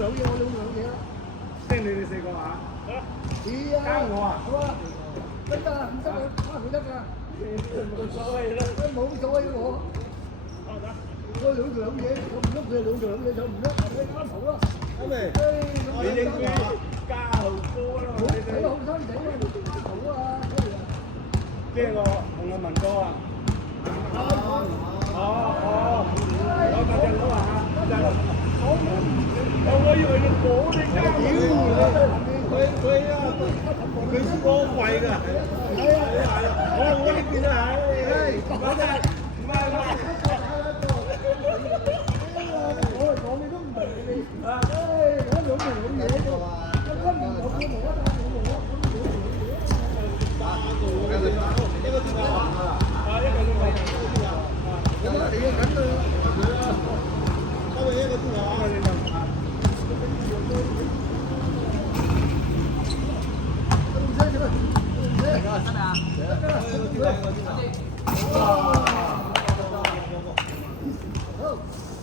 兩嘢，我兩嘢啦。聽你哋四個啊？係啊。加我啊？好啊。得㗎，唔得啊，佢得㗎。冇所謂啦。冇所謂我。我兩嘢，我唔喐佢兩嘢就唔喐，你啱好啦。咁咪你應該加後波咯。睇後生仔啊，好啊。即係我同阿文哥啊。我大隻佬啊，大隻佬。我以為你我哋加佢啊，佢幫貴㗎。係啊，我呢邊啊係，我哋唔我講你都唔明你。我兩嘢啫，我今年有冇冇啊？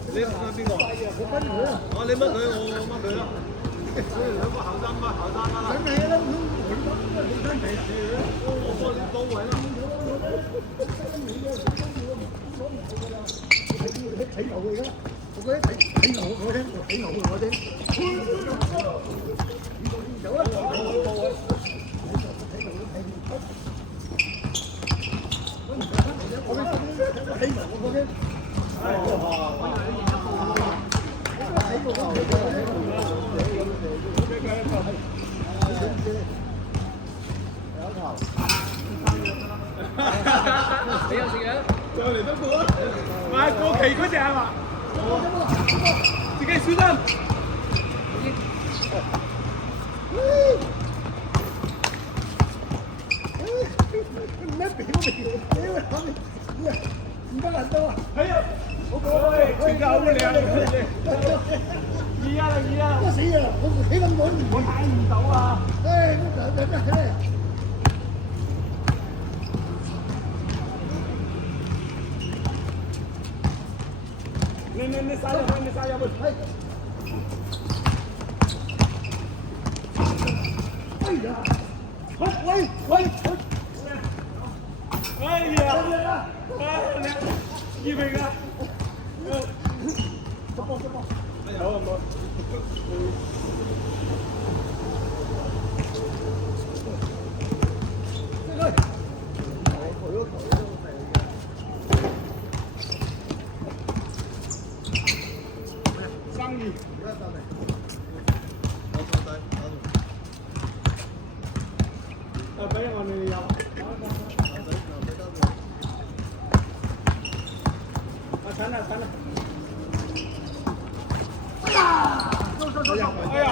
你問邊個？我跟佢啊！哦，你乜佢？我乜佢啦？兩個後生乜後生啦？梗係啦，你跟地我幫你幫位啦。睇牛佢啦！我覺得睇牛我聽，睇牛我聽。走啦！睇牛我聽。你有食嘅？再嚟多個啊！買過期嗰隻係嘛？自己小心。咩表嚟？唔得人多啊！係啊！全家好靚二啊！死啊！我起咁耐，我睇唔到啊！你殺入去，你殺入去！哎呀！喂！哎呀！二名啊！執波！冇。生意。俾我哋有。鏟啦！哎呀！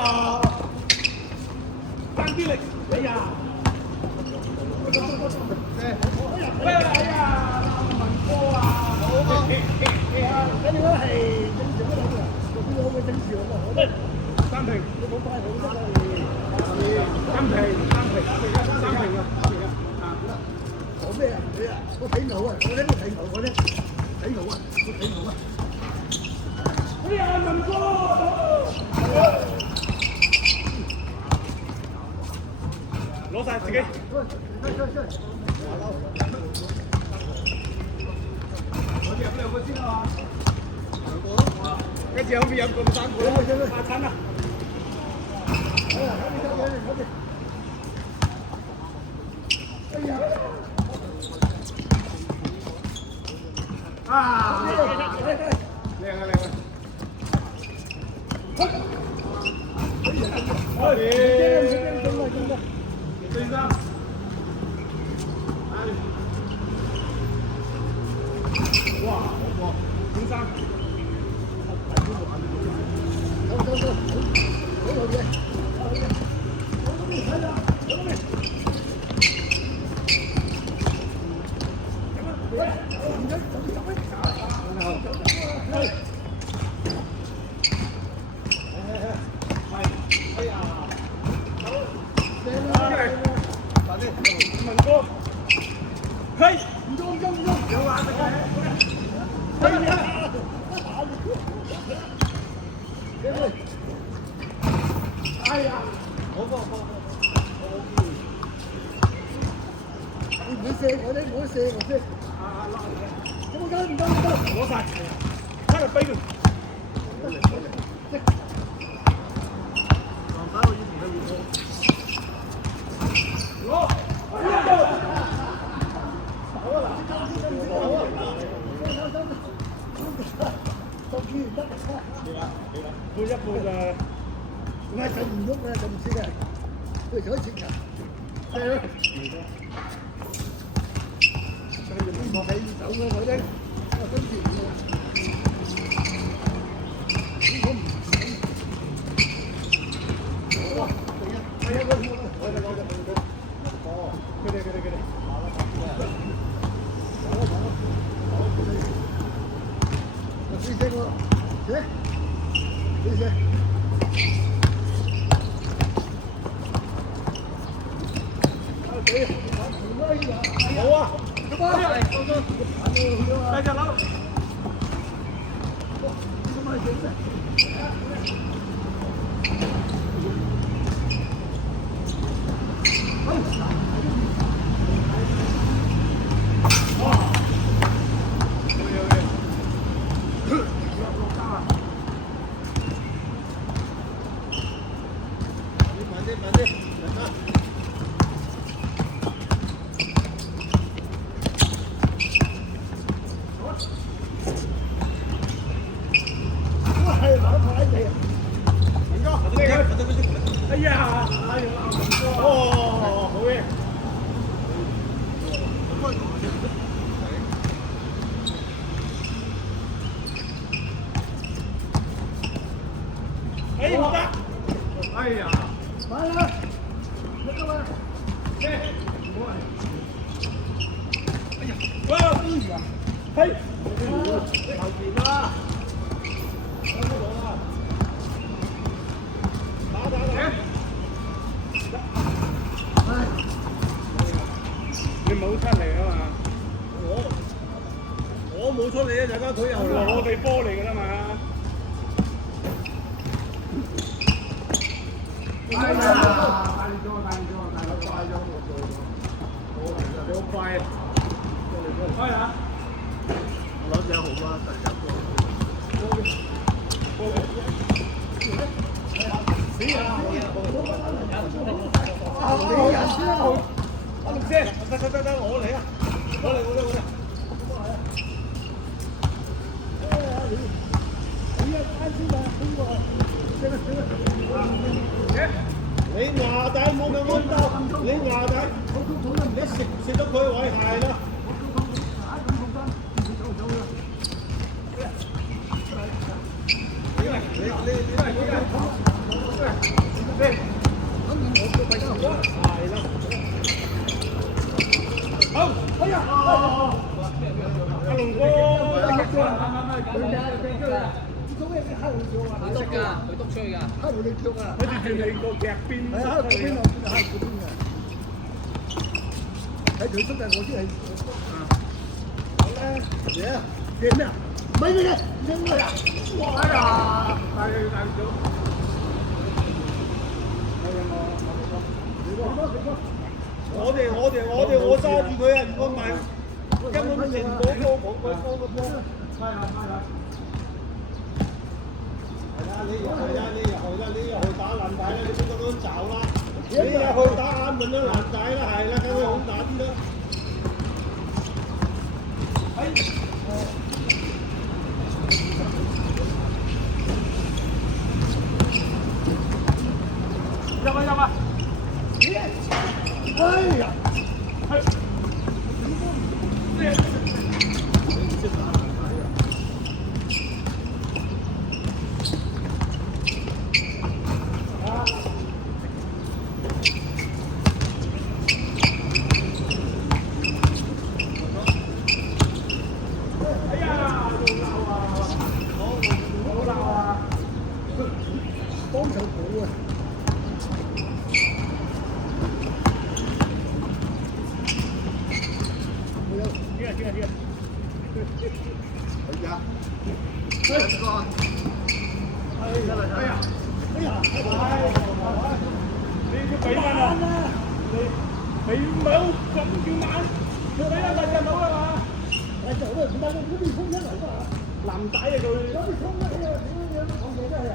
爭啲力！哎呀！哎呀！文哥啊！跟住咧係正常嗰度，邊個會正常啊？三平，你冇快好得三平啊！講咩啊？你啊，我睇牛啊！我睇牛啊！睇牛啊！哎呀，文哥！攞晒自己。我哋兩個先啊嘛。跟住後面有個三個啦，下餐啦。哎呀！啊！靚啊！先生，哇！先生，文哥，嘿，唔中，有話食嘅，係啊。哎呀！你唔會射我哋，唔好射我先。有冇得？唔得唔得！攞晒，睇嚟俾佢。半一半啊！唔係就唔喐啦，就唔知嘅。佢想切球，係咯。唔係走嘅嗰啲，我跟住哇！係啊，佢哋。你先喎，行，你先。好啊！咁啊，繼續攞。哎呀！哦，好嘢！哎，唔得！哎呀！快啦！得㗎嘛？哇！嘿！後邊啦！你冇出嚟啊嘛？我冇出嚟啊！大家佢又我哋波嚟㗎啦嘛。快啦！快咗！你好快啊！開啊！我諗有好啊，第一個。阿龍姐，得，我嚟啊！我嚟。你牙底冇咁溫度，你牙底，你食到佢位係啦。好，哎呀！阿龍哥，佢篤㗎，佢篤出去㗎。黑胡椒腳啊！好似見你個腳邊係啊，嗰邊我見到黑嗰邊嘅，睇佢縮嘅我先係。好咧，嘢咩啊？唔係咩？應該啊！哇呀！大咗。我揸住佢啊！如果唔係，根本成冇個波。係啊！你又去打爛仔啦！你邊個都走啦！你又去打啱咁樣爛仔啦，係啦，梗係好打啲啦。入啊！哎呀！幫手補啊！哎呀！你要俾翻啊！你唔好咁叫慢，要俾一隻佬啊嘛！係就都唔得，嗰邊衝出嚟㗎嘛！男仔啊佢，嗰邊衝出嚟啊！點樣講嘢真係啊！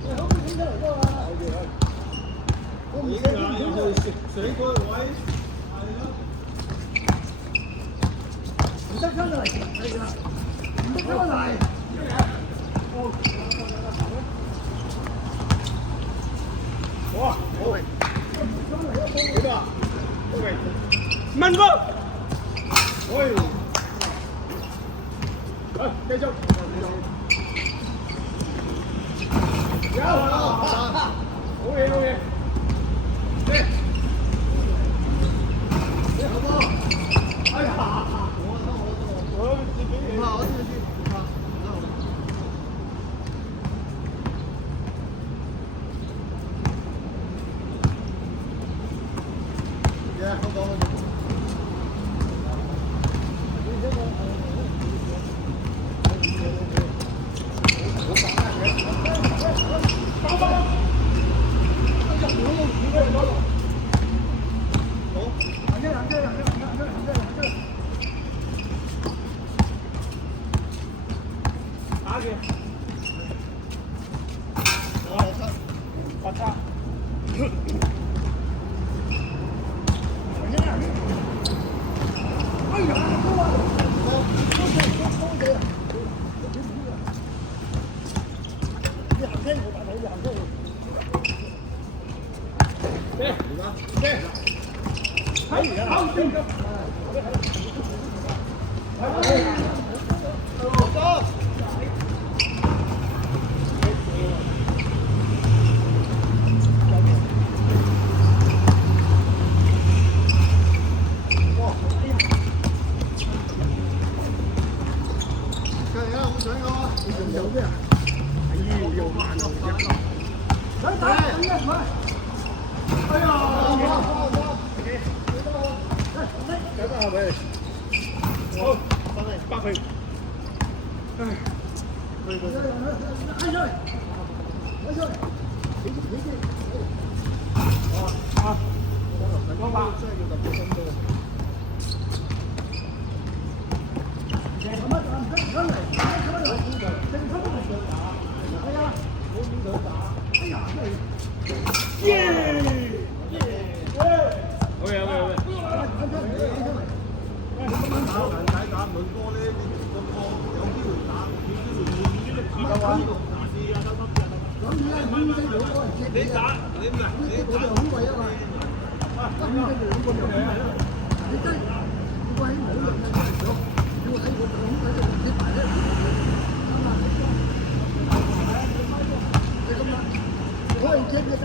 係嗰邊衝出嚟㗎嘛！我唔記得邊衝出嚟。食水嗰位係咯。唔得出嚟，係啦，唔得出嚟。哇！好嚟，幾多啊？好嚟，問過。喂，繼續。有，好嘢好嘢。你好波！哎呀！我自己唔怕，我知唔怕。嘅，好講。打嘅，八叉。哎呀！你行車我打你，你行車有咩啊？要慢啊！等等，等一會。哎呀！搞得係咪？好，8平。唉，哎出去，哎出去，起啊！講吧。真係要特別深度。好嘢好嘢好嘢！難解打唔論波咧，個波有機會打，有機會換啲力打嘅話，你打你唔係你打好位啊嘛，你真係我喺冇用嘅，要喺我咁喺度貼埋咧，你咁啦，我係接嘅啫。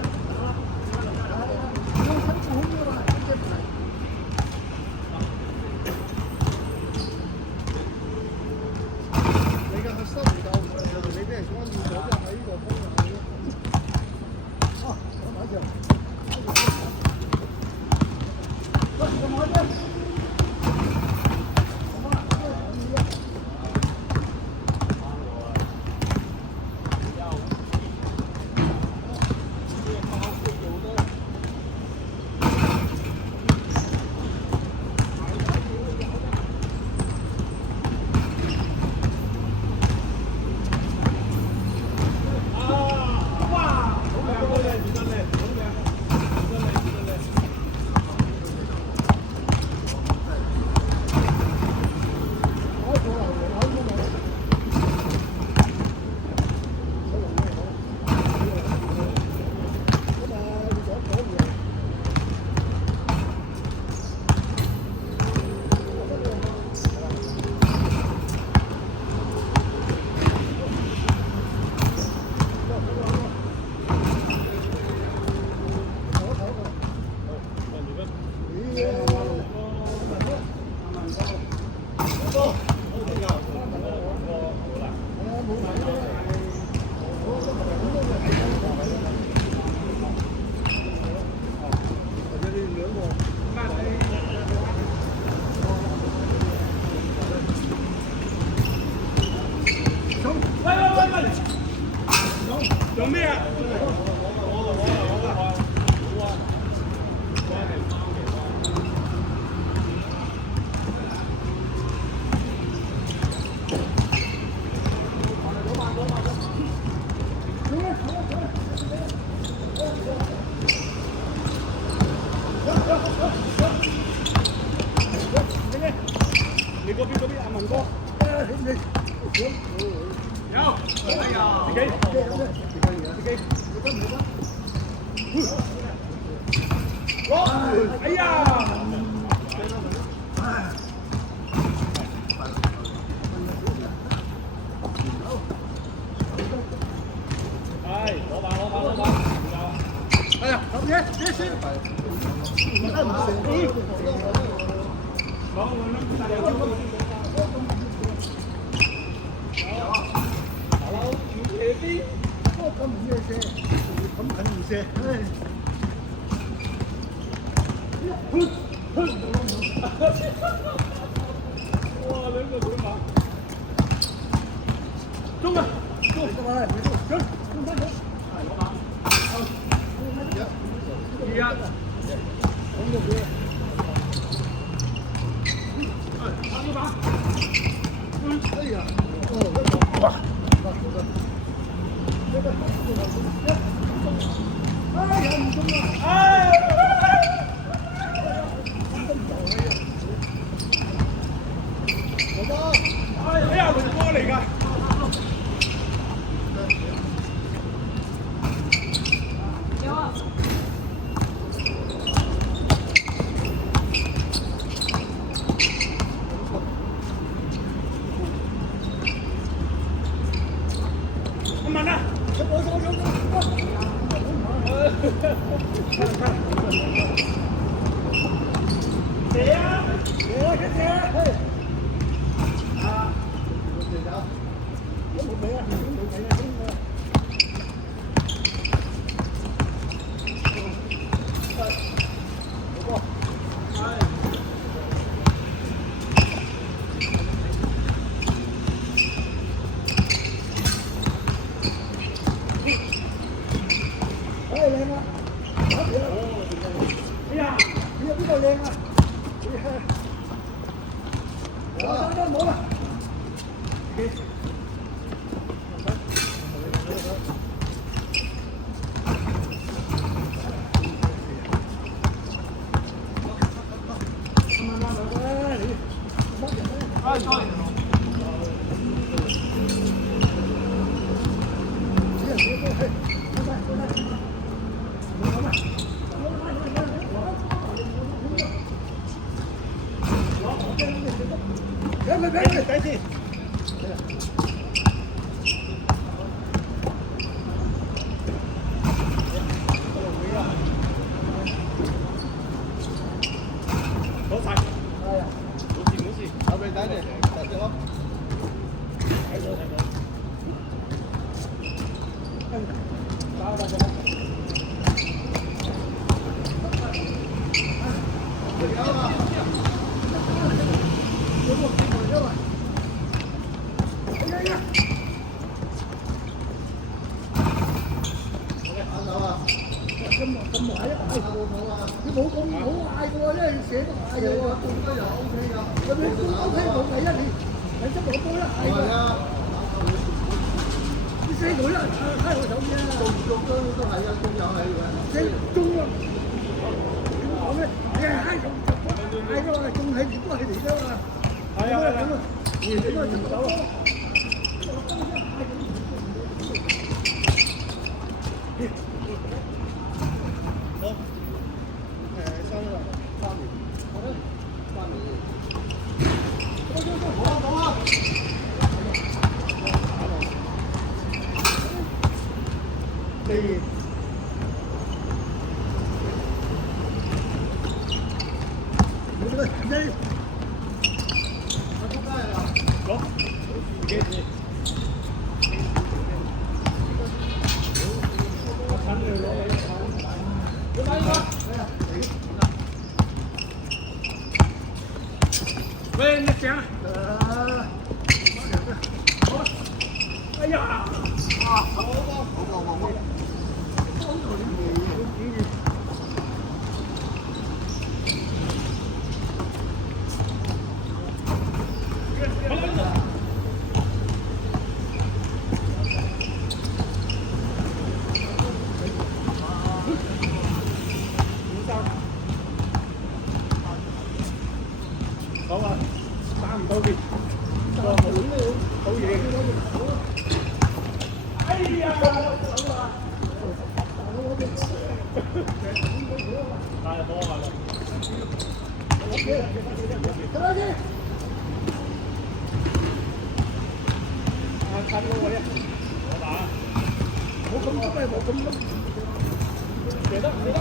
你嘅核心唔夠，你俾人關注咗，就喺呢個方向咯。哦，我買條。喂，咁我啫。做咩啊？你嗰邊阿文哥，有，哎呀，自己，哎呀！係，攞把，哎呀，好嘢，謝謝。咁唔嘢啫，咁近唔射，哇，兩個水馬，中啊，中，中翻咗，係攞馬，2-1，咁就佢，打個把，哎呀，哇，哎呀，唔中啊！哎呀，龍哥嚟㗎！阿文啊！射啊！靚啊！哎呀！你有邊度靚啊？冇啦！睇先。攞晒，冇事，後邊睇住，睇住咯。睇到。咁埋啊！你冇咁好嗌嘅喎，因為寫都嗌嘅喎。咁你都 OK 冇第一年，你執我波一嗌喎。啲四隊啦，睇我手啫。中都係啊，中有係嘅。四中啊！點講咧？你係閪中嗌嘅嘛，中係都係嚟嘅嘛。係啊，咁啊，點解執走啊？喂，你講。哎呀！好。後邊，好嘢！哎呀，走啦！大波啊！近個位啊！我打，冇咁急啊！冇咁急，記得記得。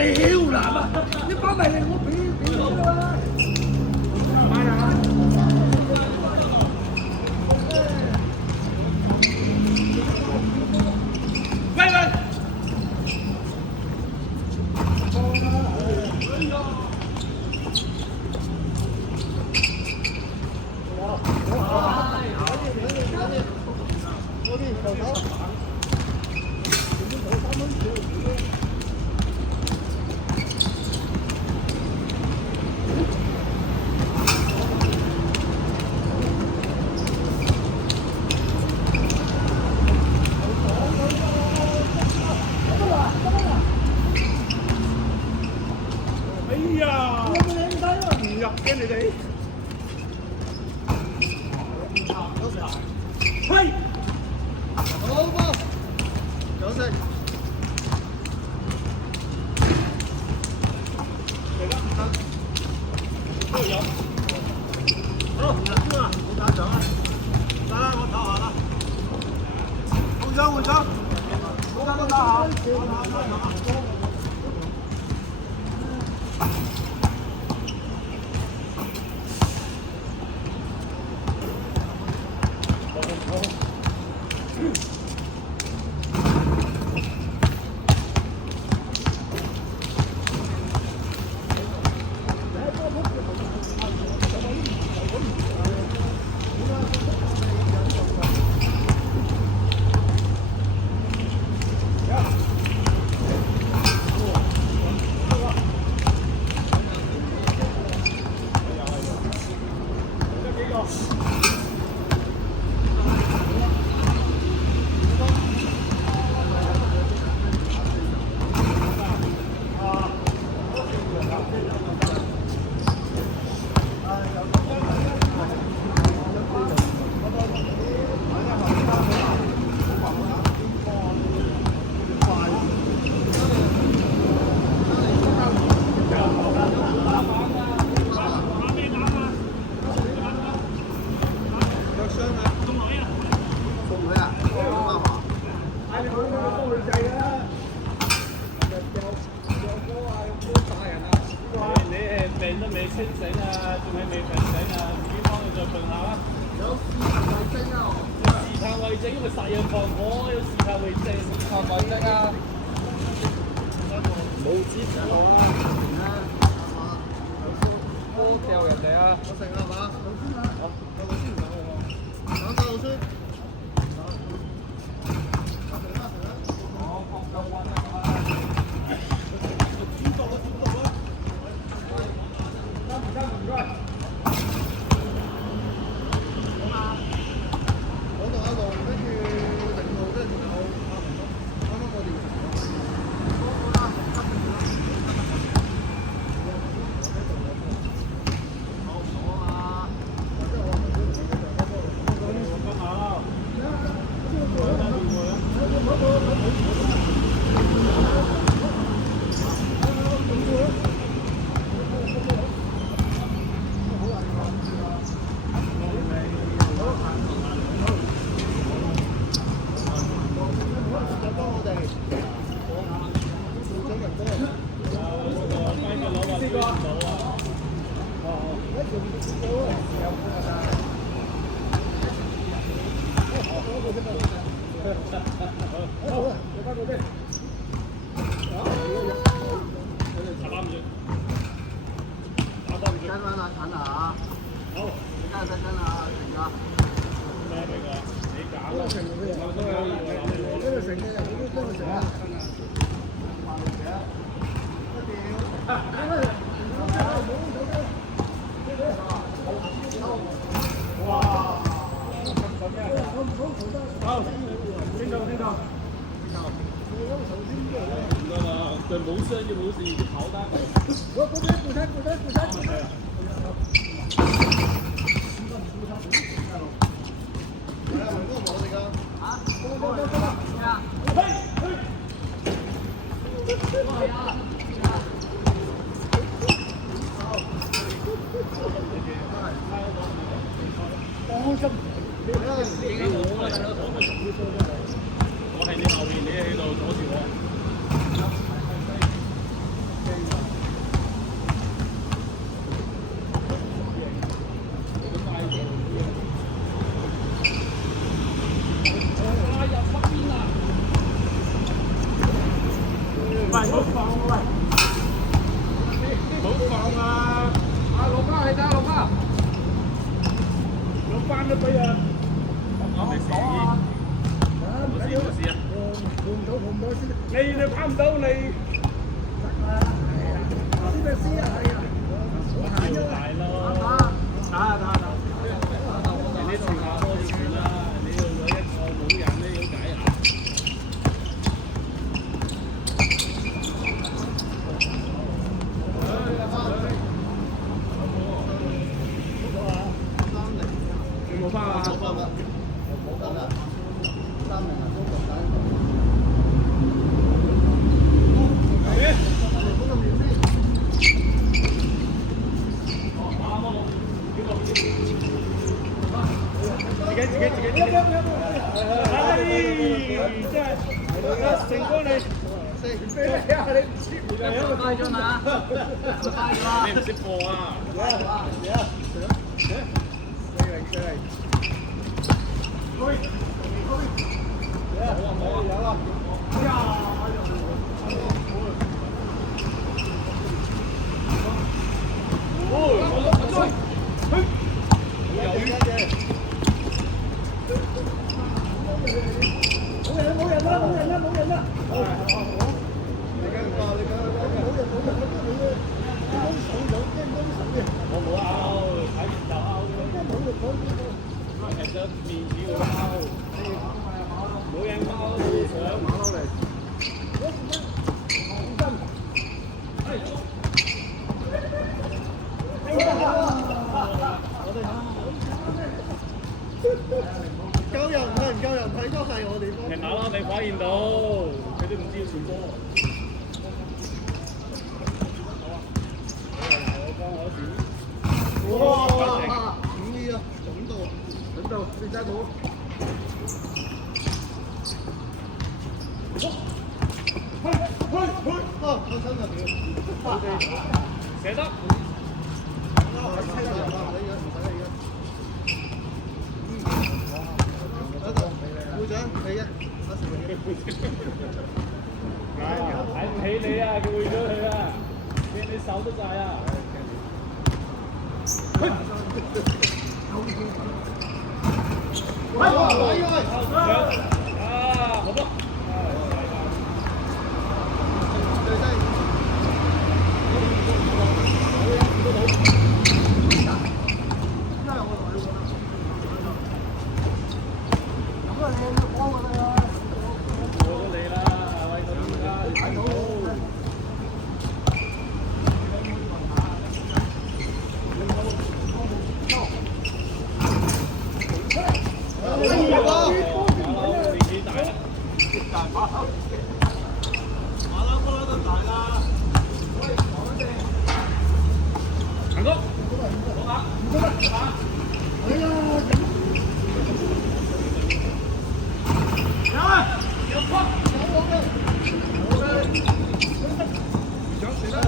屌男啊！你翻埋嚟我俾咗啦！買啦！喂喂！真啦，陳啊！好，你家真啊，成家。嗰個成嘅，嗰個成嘅，嗰個成啊！哇！好，聽到。唔得啦，對冇聲就冇事，跑得。我嗰邊顧睇。我喺你後面，你喺度阻住我。喂，唔好放啊！喂，唔好放啊！落翻嚟㗎，落翻。落翻都俾啊！冇事，冇事啊！碰唔到先。你跑唔到你。先咪先啊，係啊。大咯，打。你啲前下多錢啦，你要攞一個冇人咧要解下。你冇翻啊？冇翻啊！成功你，快咗嘛？快咗啊！你唔識貨啊？夠人睇都係我哋停下啦，你發現到，佢都唔知要傳波。哇！5啊，準到，你揸到。射得。會長，你嘅睇唔起你啊！佢會咗佢啊！見你手都晒啊！好多。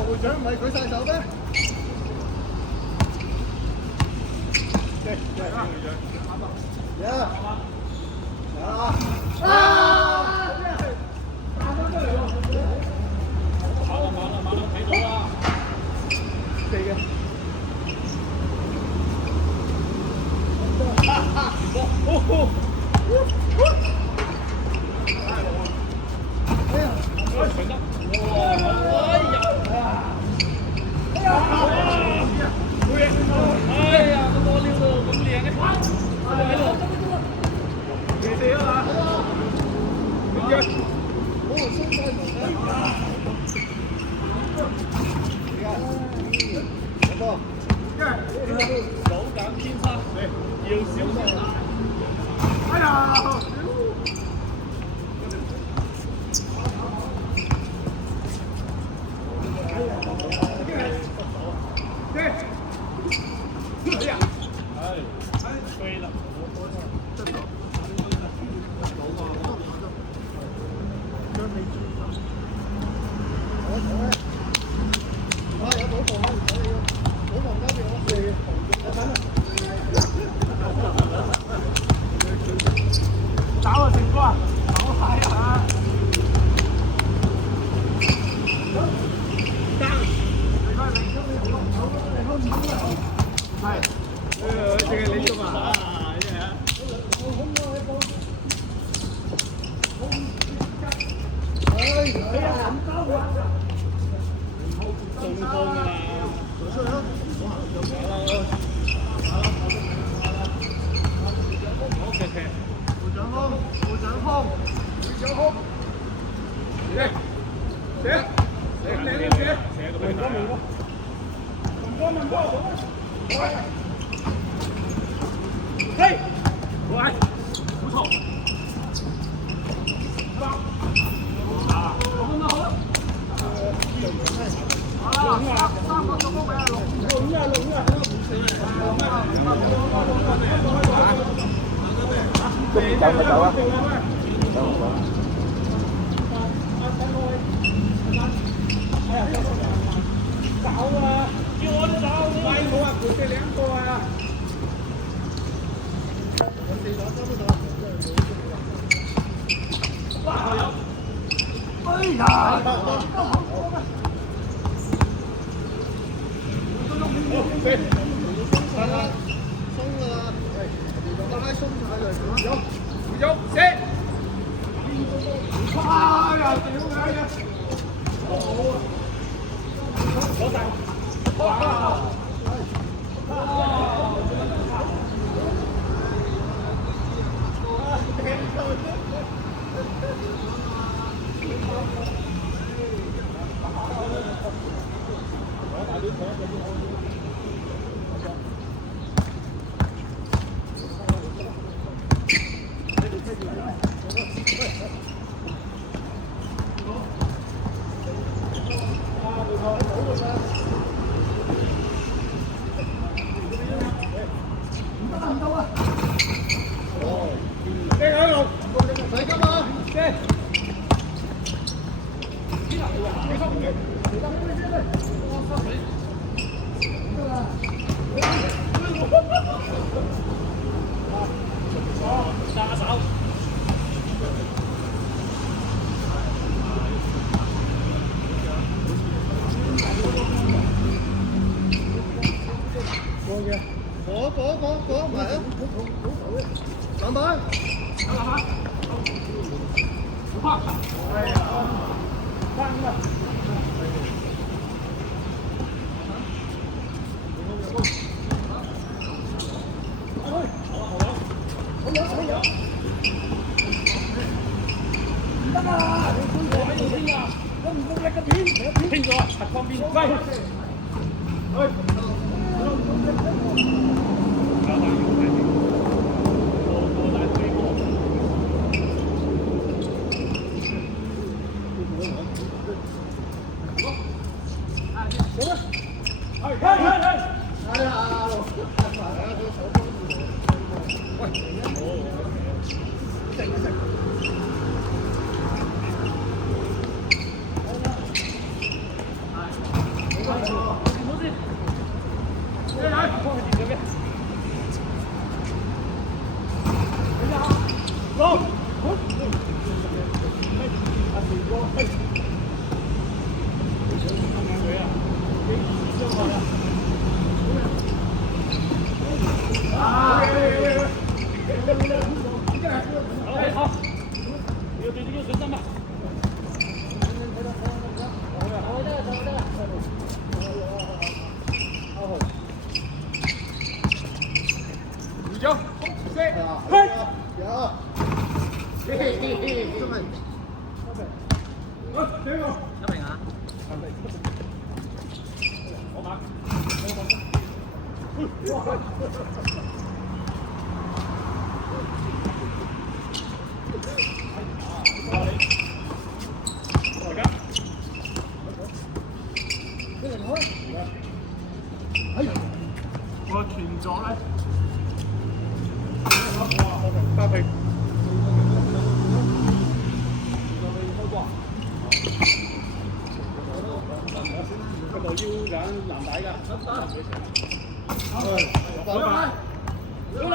會長唔係舉晒手咩？手感偏差，要小心啊！哎呀！飛啦！找啊，成哥啊，找蟹啊！係，淨係你做啊！中風啊！嘿，喂，不錯。走咪走啊！走啊！叫我哋走，喂，我話陪你兩個啊！哎呀！有死！哎呀！屌你啊！攞晒！哇！揸手。過埋啊！冷板，冷板，拍！哎呀，翻啊！唔得啊！你搬過喺度先啊！我唔用力嘅片，傾咗啊！拆方邊，喂！好，你要對自己有信心啊！有，嘿，有，嘿嘿嘿嘿，真係。這個。一平啊！我打。我斷咗咧，八平。個度腰緊藍帶㗎。拜拜。過嚟。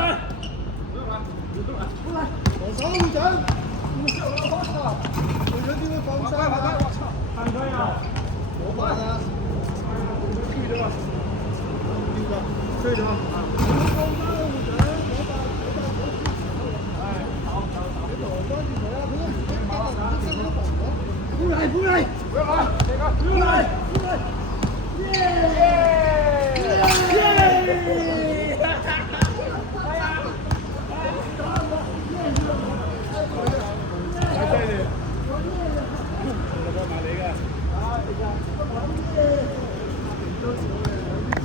防守會長，會長點解放生啊？犯規啊！冇犯啊！吹咗啊！吹咗。